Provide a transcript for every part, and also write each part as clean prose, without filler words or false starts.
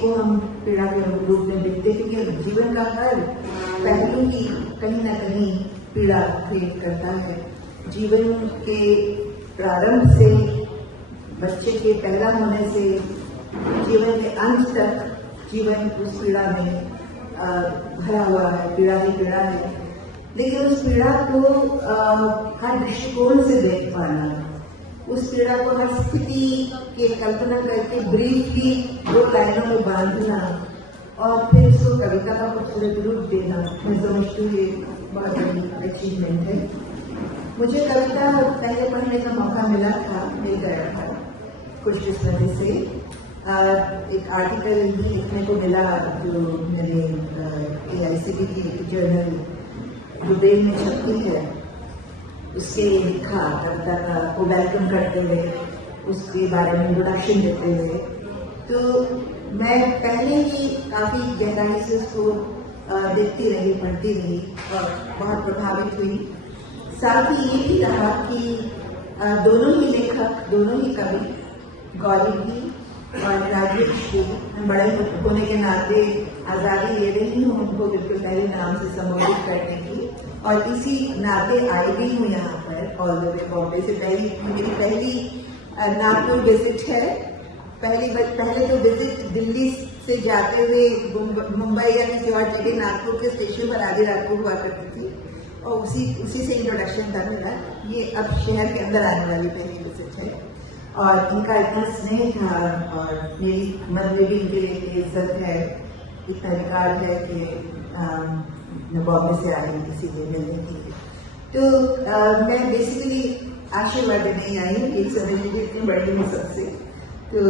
को हम पीड़ा के रूप में देखते, क्योंकि जीवन का हर पहलू ही कहीं ना कहीं पीड़ा क्रिएट करता है। जीवन के प्रारंभ से, बच्चे के पैदा होने से जीवन के अंत तक जीवन उस पीड़ा में भरा हुआ है, पीड़ा ही पीड़ा है। लेकिन उस पीड़ा को हर दृष्टिकोण से देख पाना, उस पीड़ा को हर स्थिति के कल्पना करके ब्रीफली 2 लाइनों में बांधना और फिर उसको कविता का खूबसूरत रूप देना, मैं समझती हूँ ये बहुत बड़ी अचीवमेंट है। मुझे कविता पहले पढ़ने का मौका मिला था, मिल गया था खुशकिस्मती से। एक आर्टिकल भी लिखने को मिला जो मैंने AICTE की जर्नल रुबेल में छपी है, उसके लिए लिखा कविता को वेलकम करते हुए, उसके बारे में इंट्रोडक्शन देते हुए। तो मैं पहले ही काफी गहराई से उसको देखती रही, पढ़ती रही और बहुत प्रभावित हुई। साथ ही ये भी रहा कि दोनों ही लेखक, दोनों ही कवि, गौरी भी और राजेश भी, बड़े होने के नाते आजादी ले रही हूँ उनको बिल्कुल पहले नाम से संबोधित करने की, और इसी नाते आई भी हूँ यहाँ पर ऑल द वे बॉम्बे से। मेरी पहली नागपुर विजिट है। पहले तो विजिट दिल्ली से जाते हुए मुंबई या किसी और जगह नागपुर के स्टेशन पर आधी रात को हुआ करती थी, और उसी से इंट्रोडक्शन था मेरा। ये अब शहर के अंदर आने वाली पहली विजिट है, और इनका इतना स्नेह था और मेरी मन में भी इनके लिए इज्जत है, इतना रिकॉर्ड है कि मैं बॉम्बे से आई इसीलिए मिलने के लिए। तो मैं बेसिकली आशीर्वाद नहीं आई हूँ, एक समझने की इतनी बड़ी हूँ सबसे। तो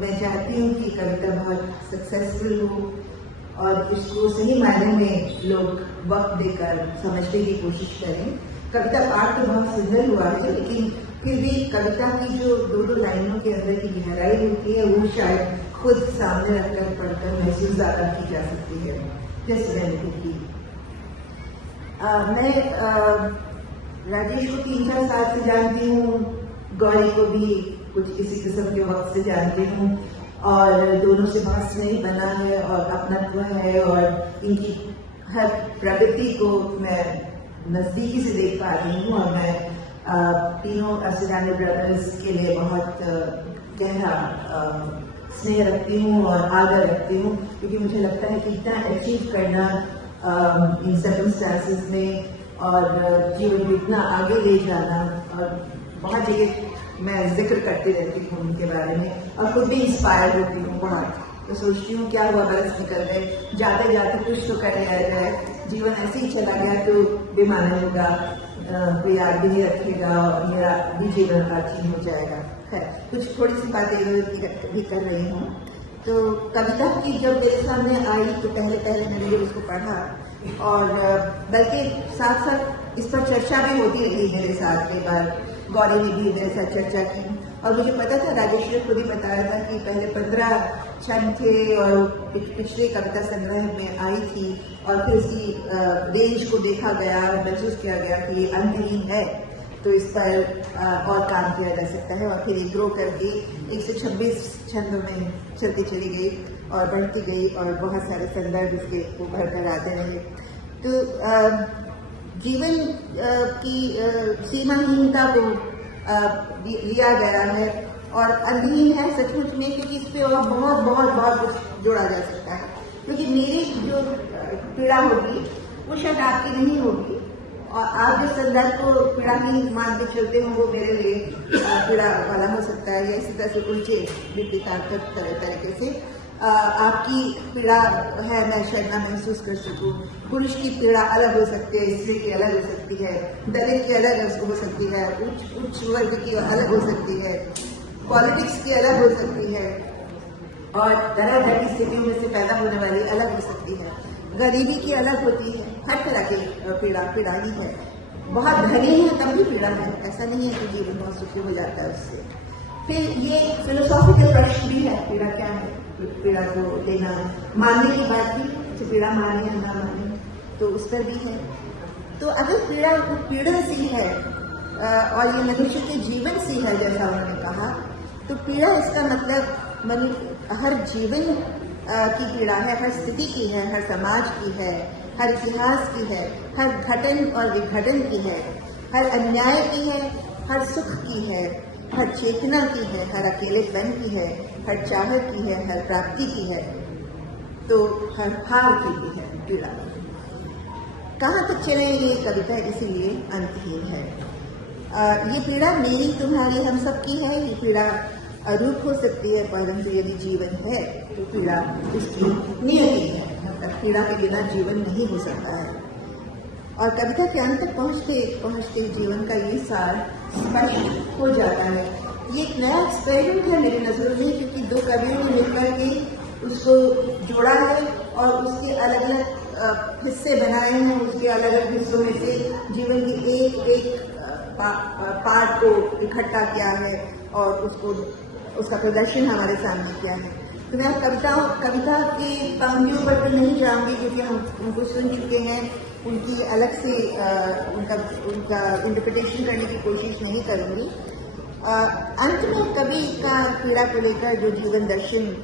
मैं चाहती हूँ कि कविता बहुत सक्सेसफुल हो और इसको सही मायने में लोग वक्त देकर समझने की कोशिश करें। कविता पाठ तो बहुत सुंदर हुआ है, लेकिन फिर भी कविता की जो 2 लाइनों के अंदर की गहराई होती है वो शायद खुद सामने रखकर पढ़कर महसूस ज़्यादा की जा सकती है, जैसे मैंने की। मैं राजेश को 3-4 साल से जानती हूँ, गौरी को भी कुछ इसी किस्म के वक्त से जानती हूँ, और दोनों से बहुत स्नेह बना है और अपनत्व है, और इनकी हर प्रगति को मैं नजदीकी से देख पा रही हूँ। और मैं तीनों असरानी ब्रदर्स के लिए बहुत गहरा स्नेह रखती हूँ और आदर रखती हूँ, क्योंकि मुझे लगता है कि इतना अचीव करना इन सर्कमस्टांसेस में और जीवन को इतना आगे ले जाना, और बहुत जगह मैं जिक्र करती रहती हूँ उनके बारे में और खुद भी इंस्पायर होती हूँ बहुत। तो सोचती हूँ क्या हुआ, बरस निकल गए, जाते जाते कुछ तो करे रह गए, जीवन ऐसे ही चला गया तो बेमानी होगा, कोई याद भी नहीं रखेगा और मेरा भी जीवन अच्छी हो जाएगा। खैर कुछ थोड़ी सी बातें भी कर रही हूँ। तो कविता की जब मेरे सामने आई तो पहले मैंने जब उसको पढ़ा, और बल्कि साथ साथ इस पर चर्चा भी होती रही मेरे साथ, कई बार गौरी ने भी मेरे साथ चर्चा की। और मुझे पता था, राजेश ने खुद ही बताया था कि पहले 15 छंद थे और पिछले कविता संग्रह में आई थी, और फिर उसकी रेंज को देखा गया और महसूस किया गया कि ये अंतहीन है, तो इस पर और काम किया जा सकता है। और फिर ये ग्रो करके 126 छंदों में चलती चली गई और बढ़ती गई, और बहुत सारे संदर्भ इसके उभर कर आते रहे। तो जीवन की सीमाहीनता को लिया गया है और अंतहीन है सचमुच में, क्योंकि इस पे और बहुत कुछ जोड़ा जा सकता है। क्योंकि मेरी जो पीड़ा होगी वो शायद आपकी नहीं होगी, और आप जिस संदर्भ को पीड़ा नहीं मान के चलते हो वो मेरे लिए पीड़ा वाला हो सकता है, या इसी तरह से उल्टे विपरीतार्थक तरीके से आपकी पीड़ा है मैं शायद ना महसूस कर सकूं। पुरुष की पीड़ा अलग हो सकती है, स्त्री की अलग हो सकती है, दलित की अलग हो सकती है, उच्च वर्ग की अलग हो सकती है, पॉलिटिक्स की अलग हो सकती है, और तरह तरह की स्थितियों में से पैदा होने वाली अलग हो सकती है, गरीबी की अलग होती है। हर तरह की पीड़ा ही है। बहुत धनी है तब भी पीड़ा है, ऐसा नहीं है कि जीवन बहुत सुखी हो जाता है उससे। फिर ये फिलोसॉफिकल प्रश्न भी है, पीड़ा क्या है, पीड़ा को लेना, मानने की बात भी, तो पीड़ा माने या ना माने, तो उस पर भी है। तो अगर पीड़ा पीड़ा सी है और ये मनुष्य के जीवन सी है जैसा उन्होंने कहा, तो पीड़ा इसका मतलब हर जीवन की पीड़ा है, हर स्थिति की है, हर समाज की है, हर इतिहास की है, हर घटन और विघटन की है, हर अन्याय की है, हर सुख की है, हर चेतना की है, हर अकेलेपन की है, हर चाहत की है, हर प्राप्ति की है, तो हर हार की भी है पीड़ा। कहाँ तक चले ये कविता इसीलिए अंतहीन है। ये पीड़ा मेरी तुम्हारी हम सब की है। ये पीड़ा अरूप हो सकती है, परंतु यदि जीवन है तो पीड़ा उसकी नियति है। मतलब पीड़ा के बिना जीवन नहीं हो सकता है। और कविता के अंत तक पहुँचते पहुँचते जीवन का ये सार स्पष्ट हो जाता है। ये एक नया एक्सपेरिमेंट है मेरी नज़रों में, क्योंकि दो कवियों ने मिलकर के उसको जोड़ा है और उसके अलग अलग हिस्से बनाए हैं। उसके अलग अलग हिस्सों में से जीवन के एक एक पार्ट को इकट्ठा किया है और उसका प्रदर्शन हमारे सामने किया है। तो मैं कविता की पंक्तियों पर तो नहीं जाऊंगी, क्योंकि हम उनको सुन चुके हैं। उनकी अलग से उनका इंटरप्रिटेशन करने की कोशिश नहीं करूंगी। अंत में कवि का पीड़ा को लेकर जो जीवन दर्शन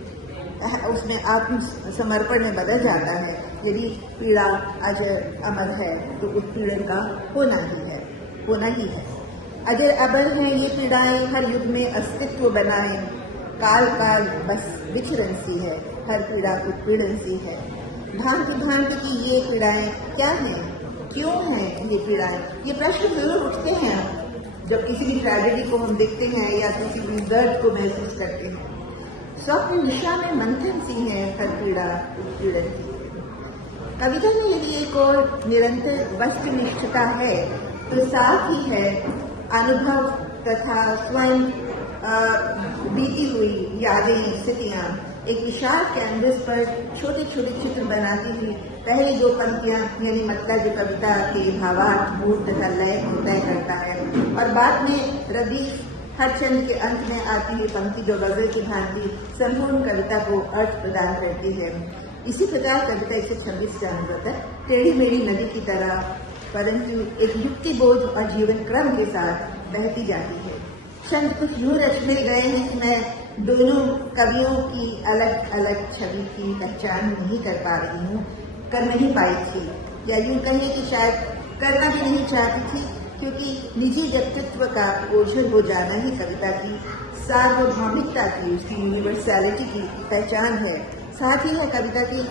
उसमें आत्मसमर्पण में बदल जाता है। यदि पीड़ा अजर अमर है तो उस पीड़न का होना ही है। अजर अमर है ये पीड़ाएं, हर युग में अस्तित्व बनाए, काल काल बस विचरण सी है, हर पीड़ा उत्पीड़न सी है। भांति भांति की ये पीड़ाएं क्या हैं, क्यों हैं ये पीड़ाएं? ये प्रश्न जरूर उठते हैं जब किसी भी ट्रेजेडी को हम देखते हैं या किसी भी दर्द को महसूस करते हैं। स्वप्न दिशा में मंथन सी है हर पीड़ा उत्पीड़न की। कविता में यदि एक और निरंतर वस्तुनिष्ठता है तो साथ ही है अनुभव तथा स्वयं बीती हुई यादें, स्थितियाँ। एक विशाल कैनवस पर छोटे छोटे चित्र बनाती हुई पहली दो पंक्तियाँ यानी मतलब जो कविता के भावार्थ, मूड तथा लय को तय करता है, और बाद में रदीफ हर चंद के अंत में आती हुई पंक्ति जो गजल की भांति संपूर्ण कविता को अर्थ प्रदान करती है। इसी प्रकार कविता 126 जानवर तक टेढ़ी मेढ़ी नदी की तरह, परंतु एक युक्ति बोध और जीवन क्रम के साथ बहती जाती है। छंद कुछ यूं रचने गए हैं कि मैं दोनों कवियों की अलग अलग छवि की पहचान नहीं कर नहीं पाई थी, या यूं कहिए कि शायद करना भी नहीं चाहती थी, क्योंकि निजी व्यक्तित्व का ओझल हो जाना ही कविता की सार्वभौमिकता की, उसकी यूनिवर्सैलिटी की पहचान है। साथ ही है कविता की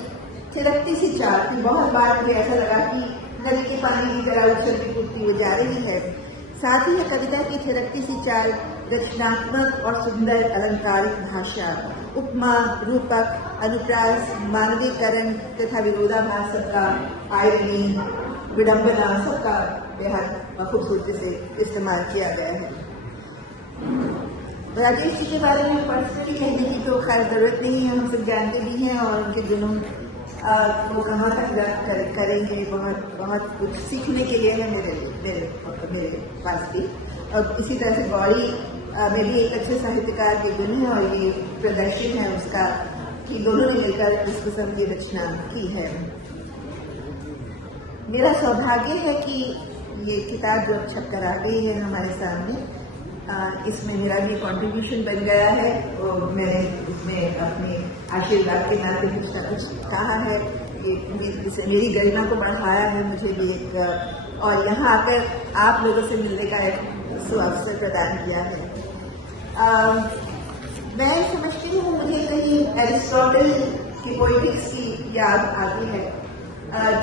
थिरकती सी चाल की। बहुत बार मुझे ऐसा लगा कि नदी के पानी की तरह उछलती कूदती वो जा रही है। साथ ही है कविता की थिरकती सी चाल, रचनात्मक और सुंदर अलंकारिक भाषा, उपमा, रूपक, अनुप्रास, मानवीकरण तथा विरोधाभास सबका, आयरनी, विडंबना सबका बेहद खूबसूरती से इस्तेमाल किया गया है। राजेश जी के बारे में पर्सनली कहने की तो खैर जरूरत नहीं है, हम सब जानते भी हैं, और उनके जुनून वो कहाँ तक करेंगे, बहुत कुछ सीखने के लिए है मेरे पास भी। और इसी तरह से गौरी में भी एक अच्छे साहित्यकार के गुण है, और ये प्रदर्शन है उसका कि दोनों ने मिलकर इस किस्म की रचना की है। मेरा सौभाग्य है कि ये किताब जो अब छप कर आ गई है हमारे सामने, इसमें मेरा भी कंट्रीब्यूशन बन गया है, और मैंने इसमें अपने आशीर्वाद के नाते कुछ ना कुछ कहा है। ये मेरी गरिमा को बढ़ाया है मुझे भी एक, और यहाँ आकर आप लोगों से मिलने का एक सुअवसर प्रदान किया है। मैं समझती हूँ मुझे कहीं एरिस्टोटल की पोएटिक्स की याद आती है,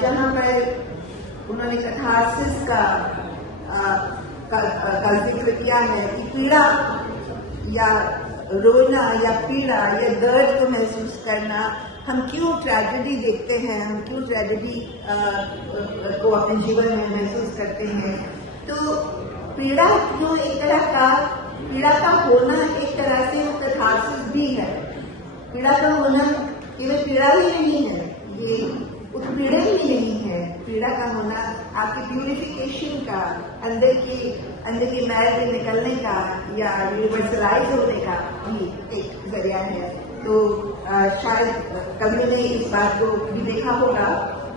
जहाँ पर उन्होंने कथारसिस का जिक्र किया है कि पीड़ा या रोना या पीड़ा या दर्द को महसूस करना, हम क्यों ट्रेजेडी देखते हैं, हम क्यों ट्रेजेडी को अपने जीवन में महसूस करते हैं। तो पीड़ा जो एक तरह का, पीड़ा का होना एक तरह से कथारसिस भी है। पीड़ा का होना केवल पीड़ा ही नहीं है, ये उत्पीड़न ही नहीं है। पीड़ा का होना आपकी प्यूरिफिकेशन का, अंदर के मैल से निकलने का या यूनिवर्सलाइज होने का भी एक जरिया है। तो शायद कभी ने इस बात को भी देखा होगा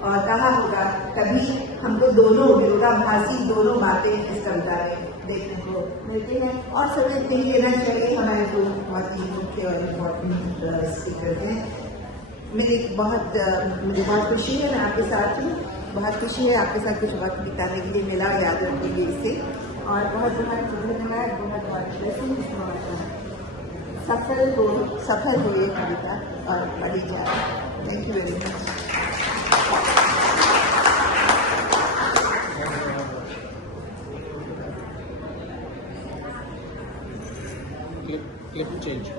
और कहा होगा, कभी हमको दोनों विरोधाभासी दोनों बातें इस कविता में देखने को मिलती हैं। और सबसे नहीं लेना चाहिए, हमारे को बहुत ही मुख्य और इम्पोर्टेंट स्पीकर हैं। मुझे बहुत खुशी है, मैं आपके साथ हूँ। बहुत खुशी है आपके साथ कुछ वक्त बिताने के लिए मिला, याद रखेंगे इसे। और बहुत बहुत धन्यवाद, बहुत बहुत ब्लेसिंग। सफल हो ये कविता और पढ़ी जाए। Thank you very much. Clip change.